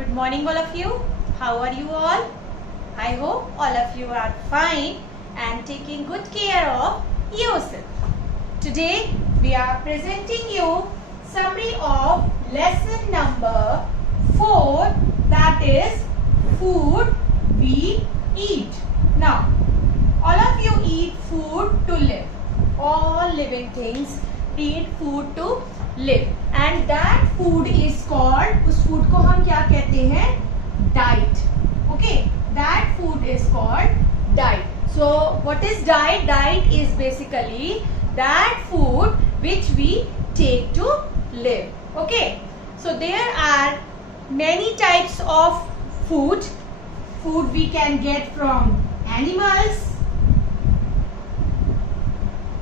Good morning all of you. How are you all? I hope all of you are fine and taking good care of yourself. Today we are presenting you summary of lesson number 4, that is food we eat. Now all of you eat food to live. All living things eat food to live and that food is called, उस food को हम क्या कहते हैं? Diet. Okay, that food is called diet. So what is diet? Diet is basically that food which we take to live. Okay, so there are many types of food. Food we can get from animals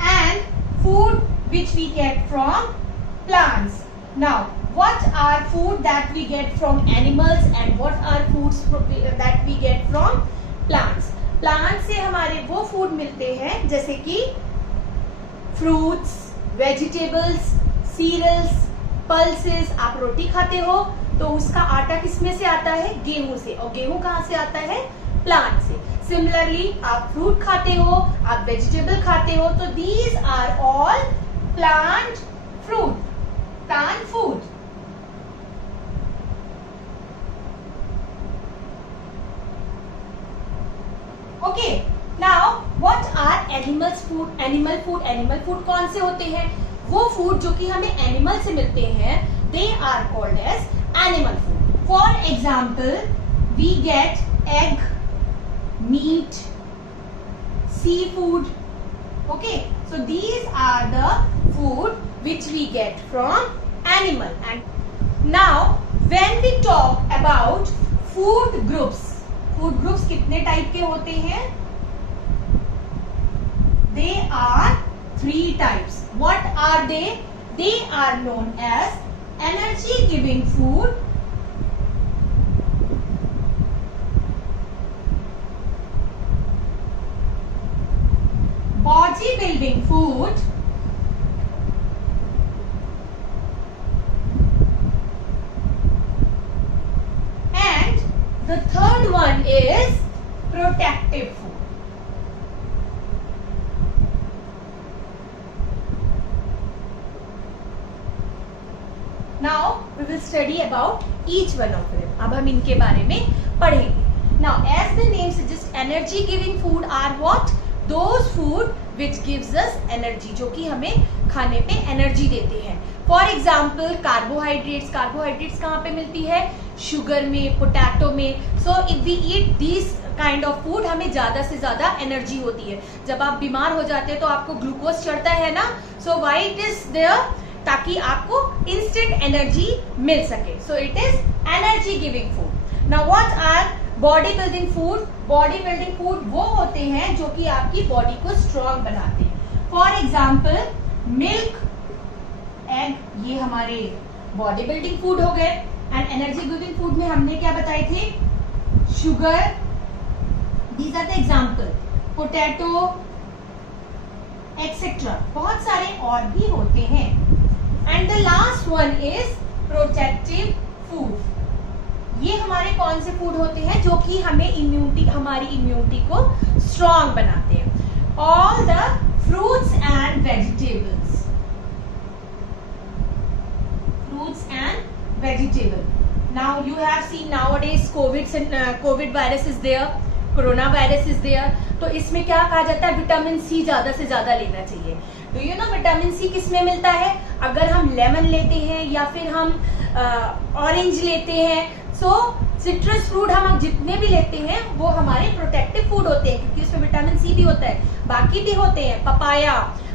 and food which we get from plants. Now what are food that we get from animals and what are foods that we get from plants? Plants से हमारे वो food मिलते हैं जैसे कि fruits, vegetables, cereals, pulses. आप रोटी खाते हो तो उसका आटा किसमें से आता है? गेहूं से. और गेहूं कहाँ से आता है? प्लांट से. Similarly, आप फ्रूट खाते हो, आप वेजिटेबल खाते हो, तो these are all plant fruit, plant food. Okay, now what are animals food? Animal food. Animal food कौन से होते हैं? वो food जो कि हमें animal से मिलते हैं, they are called as animal food. For example, we get egg, meat, seafood. Okay, so these are the food which we get from animal. And now when we talk about food groups, food groups कितने type के होते हैं? They are 3 types. What are they? They are known as energy giving food, body building food, and the third one is protective food. Now we will study about each one of them. अब हम इनके बारे में पढ़ेंगे. Now as the name suggests, energy giving food are what? Those food which gives us energy, जो कि हमें खाने पे एनर्जी देते हैं. For example carbohydrates. कार्बोहाइड्रेट्स कहाँ पे मिलती है? शुगर में, पोटैटो में. So if we eat this kind of food हमें ज्यादा से ज्यादा एनर्जी होती है. जब आप बीमार हो जाते हैं तो आपको ग्लूकोज चढ़ता है ना. So why it is there? ताकि आपको इंस्टेंट एनर्जी मिल सके. So it is energy giving food. Now what are body building food? Body building food वो होते हैं जो कि आपकी बॉडी को स्ट्रॉन्ग बनाते हैं. फॉर एग्जाम्पल मिल्क, एग, ये हमारे बॉडी बिल्डिंग फूड हो गए. एंड एनर्जी गिविंग फूड में हमने क्या बताए थे? Sugar, these are the example, potato etcetera. बहुत सारे और भी होते हैं. And the last one is protective food. ये हमारे कौन से फूड होते हैं जो कि हमें इम्यूनिटी, हमारी इम्यूनिटी को स्ट्रॉन्ग बनाते हैं? All the fruits and vegetables. Fruits and vegetable. Now you have seen nowadays Covid virus is there, corona virus is there. तो इसमें क्या कहा जाता है? विटामिन सी ज्यादा से ज्यादा लेना चाहिए. Do you know vitamin C किस में मिलता है? अगर हम लेमन लेते हैं या फिर हम ऑरेंज लेते हैं. सो सिट्रस फ्रूट हम जितने भी लेते हैं वो हमारे प्रोटेक्टिव फूड होते हैं क्योंकि उसमें विटामिन सी भी होता है. बाकी भी होते हैं, papaya.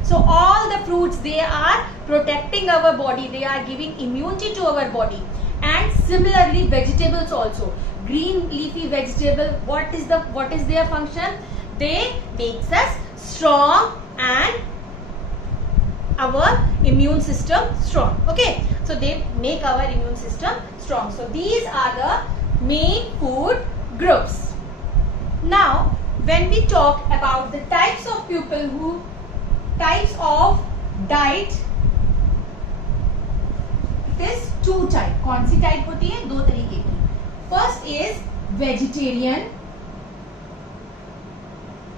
So all the fruits they are protecting our body, they are giving immunity to our body. And similarly vegetables also, green leafy vegetable, what is their function? They makes us strong and our immune system strong. Okay, so they make our immune system strong. So these are the main food groups. Now when we talk about the types of people who types of diet, it is 2 type. कौन सी type होती है? 2 तरीके की. First is vegetarian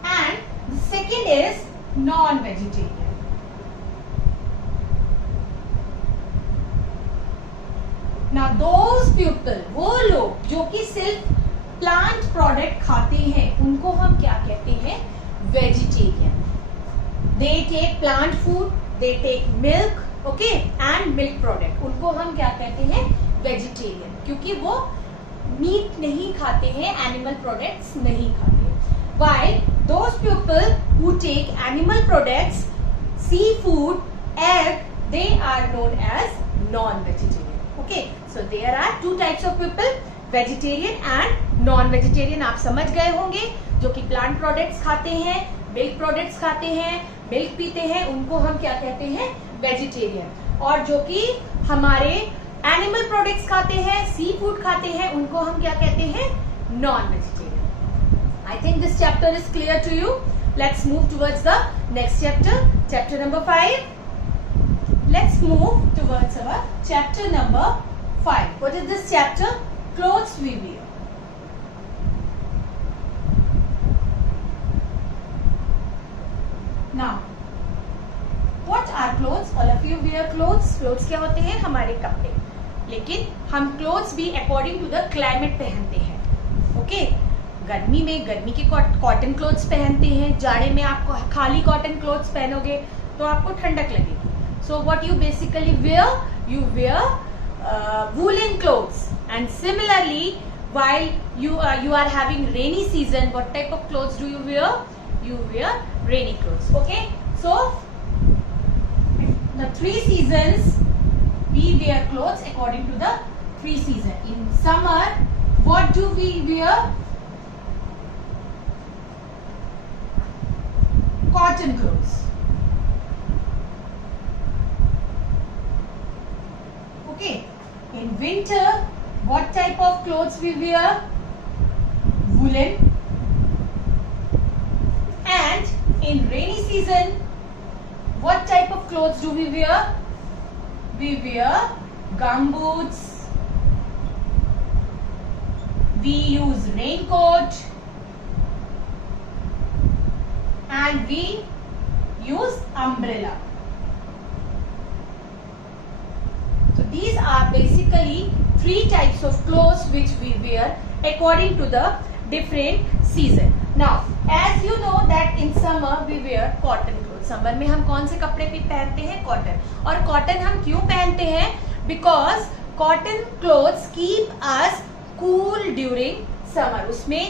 and the second is non-vegetarian. Now those people, वो लोग जो कि सिर्फ प्लांट प्रोडक्ट खाते हैं उनको हम क्या कहते हैं? Vegetarian. They take plant food, they take milk, okay, and milk product. उनको हम क्या कहते हैं? वेजिटेरियन. क्योंकि वो मीट नहीं खाते हैं, एनिमल प्रोडक्ट्स नहीं खाते. While those people who take animal products, seafood, egg, they are known as non-vegetarian. Okay, so there are two types of people, vegetarian and non-vegetarian. आप समझ गए होंगे. जो कि प्लांट प्रोडक्ट्स खाते हैं, मिल्क प्रोडक्ट्स खाते हैं, मिल्क पीते हैं, उनको हम क्या कहते हैं? वेजिटेरियन. और जो कि हमारे एनिमल प्रोडक्ट्स खाते हैं, सी फूड खाते हैं, उनको हम क्या कहते हैं? Non vegetarian. I think this chapter is clear to you. Let's move towards the next chapter, chapter number 5. Let's move towards our chapter number 5. What is this chapter? Clothes we wear. Now, what are clothes? All of you wear clothes. Clothes क्या होते हैं? हमारे कपड़े. लेकिन हम clothes भी according to the climate पहनते हैं. Okay? गर्मी में गर्मी के कॉटन क्लोथ्स पहनते हैं. जाड़े में आप खाली कॉटन क्लोथ्स पहनोगे तो आपको ठंडक लगेगी. So what you basically wear? You wear woolen clothes. And similarly, while you are having rainy season, what type of clothes do you wear? You wear rainy clothes. Okay, so the 3 seasons we wear clothes according to the 3 seasons. In summer, what do we wear? Cotton clothes. Okay, in winter, what type of clothes we wear? Woolen. And in rainy season, what type of clothes do we wear? We wear gumboots. We use raincoat. And we use umbrella. So these are basically 3 types of clothes which we wear according to the different season. Now, as you know that in summer we wear cotton clothes. Summer में हम कौन से कपड़े भी पहनते हैं? Cotton. और cotton हम क्यों पहनते हैं? Because cotton clothes keep us cool during summer. उसमें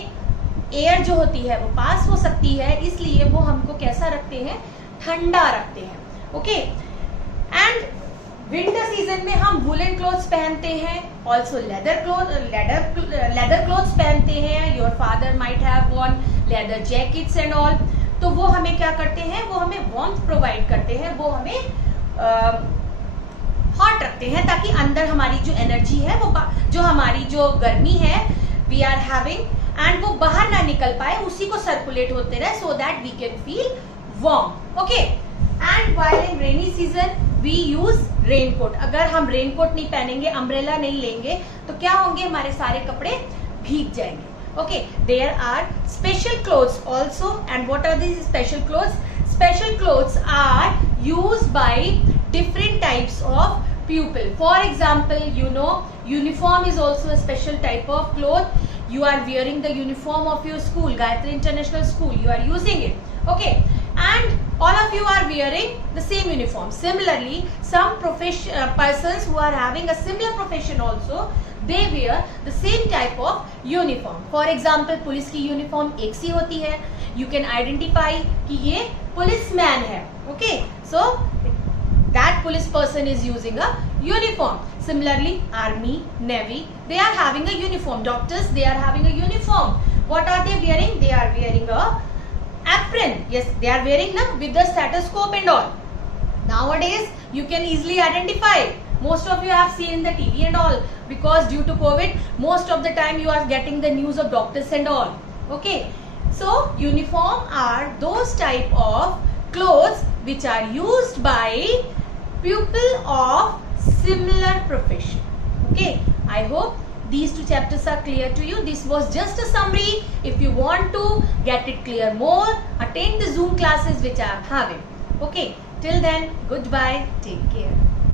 एयर जो होती है वो पास हो सकती है, इसलिए वो हमको कैसा रखते हैं? ठंडा रखते हैं. ओके. एंड विंटर सीजन में हम वुलन क्लोथ्स पहनते हैं, ऑल्सो लेदर क्लोथ्स पहनते हैं. Your father might have worn leather jackets and all. तो वो हमें क्या करते हैं? वो हमें वार्मथ प्रोवाइड करते हैं, वो हमें हॉट रखते हैं ताकि अंदर हमारी जो एनर्जी है, वो जो हमारी जो गर्मी है वी आर हैविंग, एंड वो बाहर ना निकल पाए, उसी को सर्कुलेट होते रहे, so that we can feel warm. Okay. And while in rainy season we use raincoat. अगर हम रेनकोट नहीं पहनेंगे, अम्ब्रेला नहीं लेंगे, तो क्या होंगे? हमारे सारे कपड़े भीग जाएंगे. Okay, there are special clothes also. And what are these special clothes? Special clothes are used by different types of people. For example, you know, uniform is also a special type of cloth. You are wearing the uniform of your school, Gayatri International School. You are using it. Okay. And all of you are wearing the same uniform. Similarly, some persons who are having a similar profession also, they wear the same type of uniform. For example, police की uniform एक सी होती है. You can identify कि ये policeman है. Okay, so that police person is using a uniform. Similarly, army, navy, they are having a uniform. Doctors, they are having a uniform. What are they wearing? They are wearing a apron. Yes, they are wearing them with the stethoscope and all. Nowadays, you can easily identify. Most of you have seen in the TV and all, because due to COVID, most of the time you are getting the news of doctors and all. Okay, so uniform are those type of clothes which are used by people of similar profession. Okay, I hope these two chapters are clear to you. This was just a summary. If you want to get it clear more, attend the Zoom classes which I am having. Okay, till then, goodbye, take care.